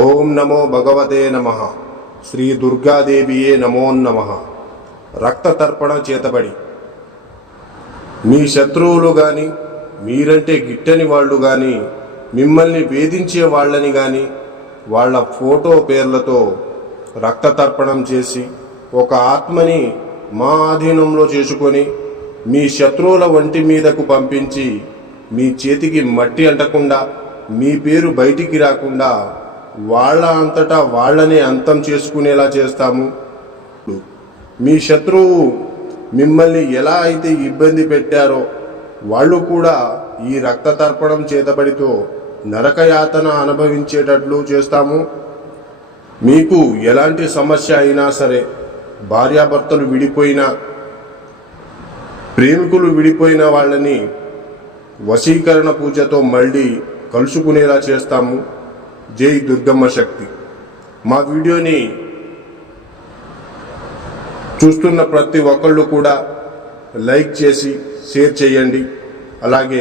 ఓం నమో భగవతే నమః. శ్రీ దుర్గాదేవియే నమో నమః. రక్త తర్పణ చేతబడి మీ శత్రువులు గాని, మీరంటే గిట్టని వాళ్ళు గాని, మిమ్మల్ని వేధించే వాళ్ళని గాని వాళ్ళ ఫోటో పేర్లతో రక్త తర్పణం చేసి ఒక ఆత్మని మా ఆధీనంలో చేసుకొని మీ శత్రువుల ఒంటి మీదకు పంపించి మీ చేతికి మట్టి అంటకుండా, మీ పేరు బయటికి రాకుండా వాళ్ళ అంతటా వాళ్ళనే అంతం చేసుకునేలా చేస్తాము. మీ శత్రువు మిమ్మల్ని ఎలా అయితే ఇబ్బంది పెట్టారో వాళ్ళు కూడా ఈ రక్త తర్పణం చేతబడితో నరకయాతన అనుభవించేటట్లు చేస్తాము. మీకు ఎలాంటి సమస్య అయినా సరే, భార్యాభర్తలు విడిపోయినా, ప్రేమికులు విడిపోయిన వాళ్ళని వశీకరణ పూజతో మళ్ళీ కలుసుకునేలా చేస్తాము. జై దుర్గమ్మ శక్తి. మా వీడియోని చూస్తున్న ప్రతి ఒక్కళ్ళు కూడా లైక్ చేసి షేర్ చేయండి. అలాగే